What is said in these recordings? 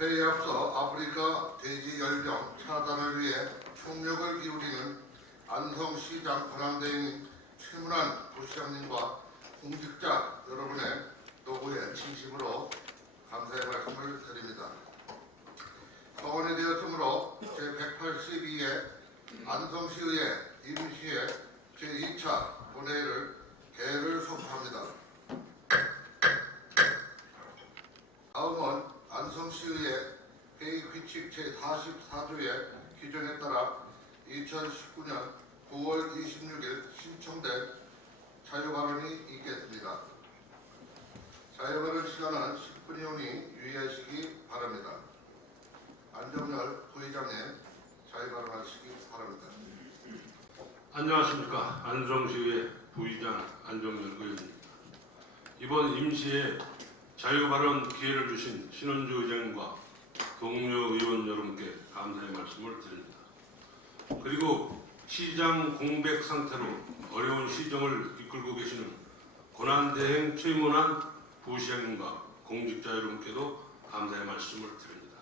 회의에 앞서 아프리카 돼지 열병 차단을 위해 총력을 기울이는 안성시장 권한대행 최문환 부시장님과 공직자 여러분의 노고에 진심으로 감사의 말씀을 드립니다. 서원이 되었으므로 제182회 안성시의회 임시회 제2차 본회의를 개를 선포합니다. 다음은 안성시의회 회의 규칙 제44조의 규정에 따라 2019년 9월 26일 신청된 자유발언이 있겠습니다. 자유발언 시간은 10분이오니 유의하시기 바랍니다. 안정열 부회장님 자유발언하시기 바랍니다. 안녕하십니까 안성시의 부의장 안정열 의원입니다. 이번 임시에 자유발언 기회를 주신 신원주 의장님과 동료 의원 여러분께 감사의 말씀을 드립니다. 그리고 시장 공백 상태로 어려운 시정을 이끌고 계시는 고난대행 최문환 부시장님과 공직자 여러분께도 감사의 말씀을 드립니다.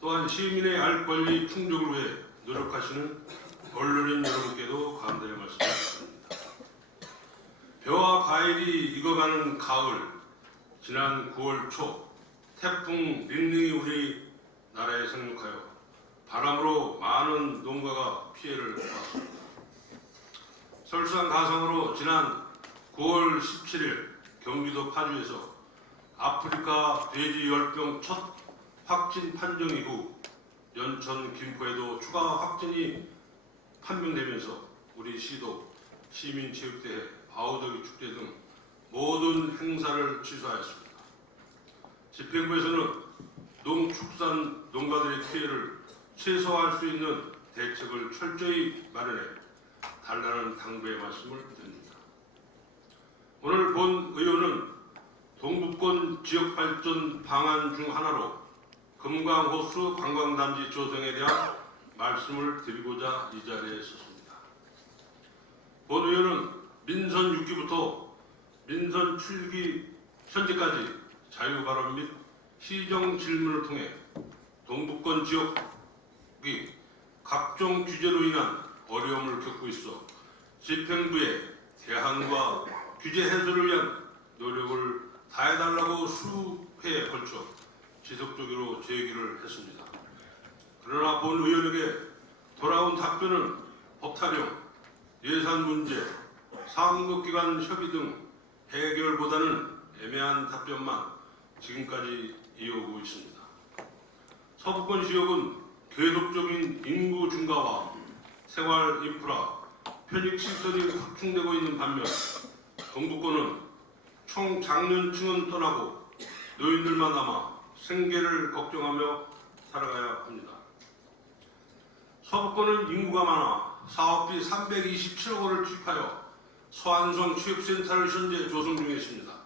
또한 시민의 알 권리 충족을 위해 노력하시는 언론인 여러분께도 감사의 말씀을 드립니다. 벼와 과일이 익어가는 가을, 지난 9월 초 태풍 링링이 우리 나라에 상륙하여 바람으로 많은 농가가 피해를 보았습니다. 설상가상으로 지난 9월 17일 경기도 파주에서 아프리카 돼지 열병 첫 확진 판정 이후 연천 김포에도 추가 확진이 판명되면서 우리 시도 시민체육대회, 바우더기 축제 등 모든 행사를 취소하였습니다. 집행부에서는 농축산 농가들의 피해를 최소화할 수 있는 대책을 철저히 마련해 달라는 당부의 말씀을 드립니다. 오늘 본 의원은 동북권 지역 발전 방안 중 하나로 금강호수 관광단지 조성에 대한 말씀을 드리고자 이 자리에 섰습니다. 본 의원은 민선 6기부터 민선 7기 현재까지 자유발언 및 시정 질문을 통해 동북권 지역이 각종 규제로 인한 어려움을 겪고 있어 집행부에 대안과 규제 해소를 위한 노력을 다해달라고 수회에 걸쳐 지속적으로 제기를 했습니다. 그러나 본 의원에게 돌아온 답변은 법타령, 예산 문제, 상급기관 협의 등 해결보다는 애매한 답변만 지금까지 이어오고 있습니다. 서부권 지역은 계속적인 인구 증가와 생활 인프라, 편익 시설이 확충되고 있는 반면 동북권은 총 장년층은 떠나고 노인들만 남아 생계를 걱정하며 살아가야 합니다. 서부권은 인구가 많아 사업비 327억 원을 투입하여 소환성 체육센터를 현재 조성 중에 있습니다.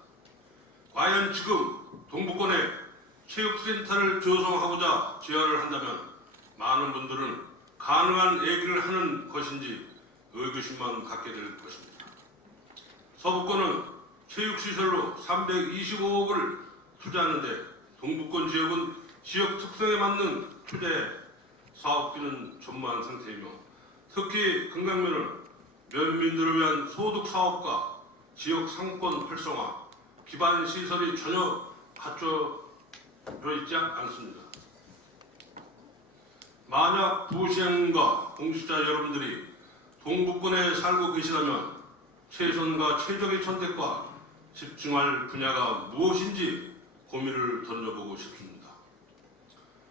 과연 지금 동북권에 체육센터를 조성하고자 제안을 한다면 많은 분들은 가능한 얘기를 하는 것인지 의구심만 갖게 될 것입니다. 서부권은 체육시설로 325억을 투자하는데 동북권 지역은 지역 특성에 맞는 투자에 사업비는 전무한 상태이며 특히 금강면은 면민들을 위한 소득 사업과 지역 상권 활성화, 기반 시설이 전혀 갖춰져 있지 않습니다. 만약 부시행과 공직자 여러분들이 동북권에 살고 계시다면 최선과 최적의 선택과 집중할 분야가 무엇인지 고민을 던져보고 싶습니다.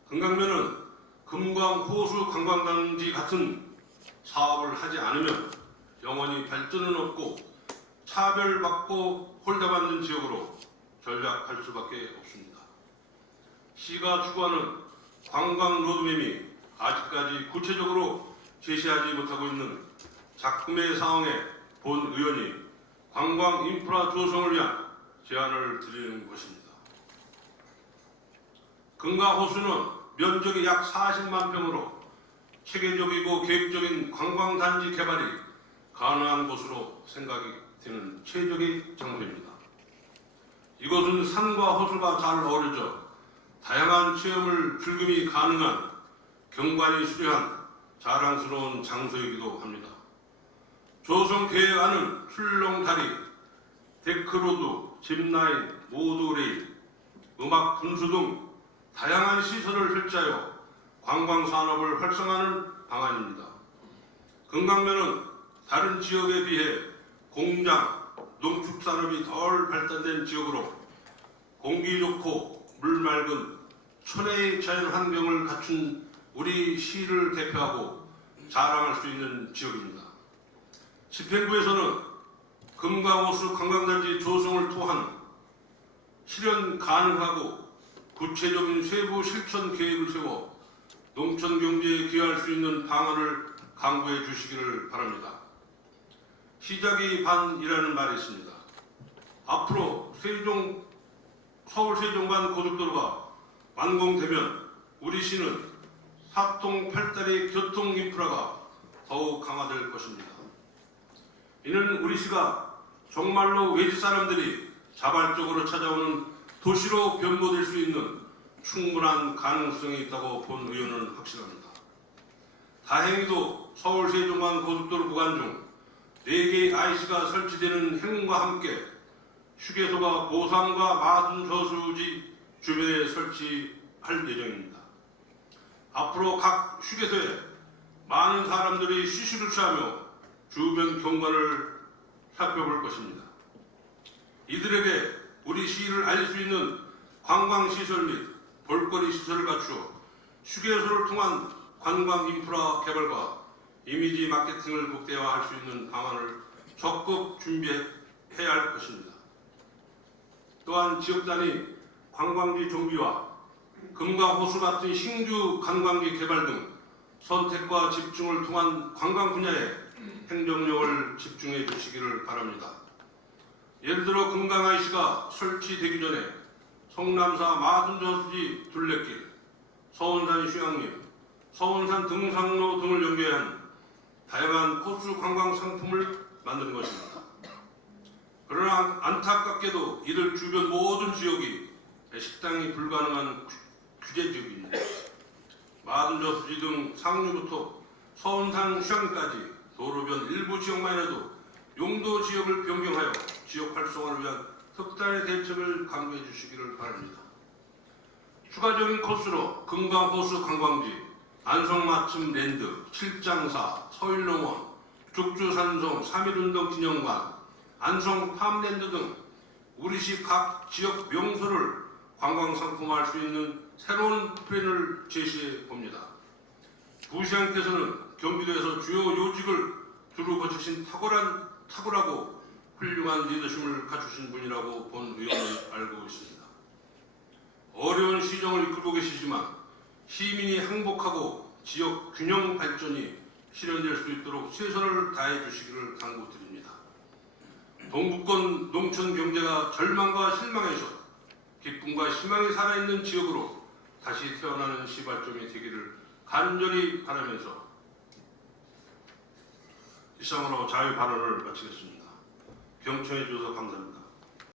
금강면은 금광 호수 관광단지 같은 사업을 하지 않으면 영원히 발전은 없고 차별받고 홀대받는 지역으로 전락할 수밖에 없습니다. 시가 추구하는 관광 로드맵이 아직까지 구체적으로 제시하지 못하고 있는 작품의 상황에 본 의원이 관광 인프라 조성을 위한 제안을 드리는 것입니다. 금강호수는 면적이 약 40만 평으로 체계적이고 계획적인 관광단지 개발이 가능한 곳으로 생각이 되는 최적의 장소입니다. 이곳은 산과 호수가 잘 어우러져 다양한 체험을 즐금이 가능한 경관이 수려한 자랑스러운 장소이기도 합니다. 조성 계획안은 출렁다리, 데크로드, 짚라인, 모두레일, 음악 분수 등 다양한 시설을 설치하여 관광 산업을 활성화하는 방안입니다. 금강면은 다른 지역에 비해 공장, 농축 산업이 덜 발달된 지역으로 공기 좋고 물 맑은 천혜의 자연 환경을 갖춘 우리 시를 대표하고 자랑할 수 있는 지역입니다. 집행부에서는 금강호수 관광단지 조성을 토한 실현 가능하고 구체적인 세부 실천 계획을 세워 농촌 경제에 기여할 수 있는 방안을 강구해 주시기를 바랍니다. 시작이 반이라는 말이 있습니다. 앞으로 세종 서울 세종간 고속도로가 완공되면 우리 시는 사통 팔다리 교통 인프라가 더욱 강화될 것입니다. 이는 우리 시가 정말로 외지 사람들이 자발적으로 찾아오는 도시로 변모될 수 있는 충분한 가능성이 있다고 본 의원은 확신합니다. 다행히도 서울 세종간 고속도로 구간 중 4개의 IC가 설치되는 행운과 함께 휴게소가 고산과 마순 저수지 주변에 설치할 예정입니다. 앞으로 각 휴게소에 많은 사람들이 쉬쉬를 취하며 주변 경관을 살펴볼 것입니다. 이들에게 우리 시를 알릴 수 있는 관광시설 및 볼거리 시설을 갖추어 휴게소를 통한 관광 인프라 개발과 이미지 마케팅을 극대화할 수 있는 방안을 적극 준비해야 할 것입니다. 또한 지역 단위 관광지 정비와 금강호수 같은 신규 관광지 개발 등 선택과 집중을 통한 관광 분야에 행정력을 집중해 주시기를 바랍니다. 예를 들어 금강 IC가 설치되기 전에 성남사 마순저수지 둘레길, 서원산 휴양림, 서원산 등산로 등을 연계한 다양한 코스 관광 상품을 만드는 것입니다. 그러나 안타깝게도 이들 주변 모든 지역이 식당이 불가능한 규- 규제 지역입니다. 마둔저수지 등 상류부터 서운산 휴양까지 도로변 일부 지역만 해도 용도 지역을 변경하여 지역 활성화를 위한 특단의 대책을 강구해 주시기를 바랍니다. 추가적인 코스로 금강호수 관광지, 안성맞춤 랜드, 칠장사, 서일농원, 죽주산성, 삼일운동 기념관, 안성 팜랜드 등 우리시 각 지역 명소를 관광 상품화할 수 있는 새로운 플랜을 제시해 봅니다. 부시장께서는 경기도에서 주요 요직을 두루 거치신 탁월한 탁월하고 훌륭한 리더십을 갖추신 분이라고 본 의원을 알고 있습니다. 어려운 시정을 이끌고 계시지만 시민이 행복하고 지역 균형 발전이 실현될 수 있도록 최선을 다해 주시기를 당부드립니다. 동북권 농촌 경제가 절망과 실망에서 기쁨과 희망이 살아있는 지역으로 다시 태어나는 시발점이 되기를 간절히 바라면서 이상으로 자유 발언을 마치겠습니다. 경청해 주셔서 감사합니다.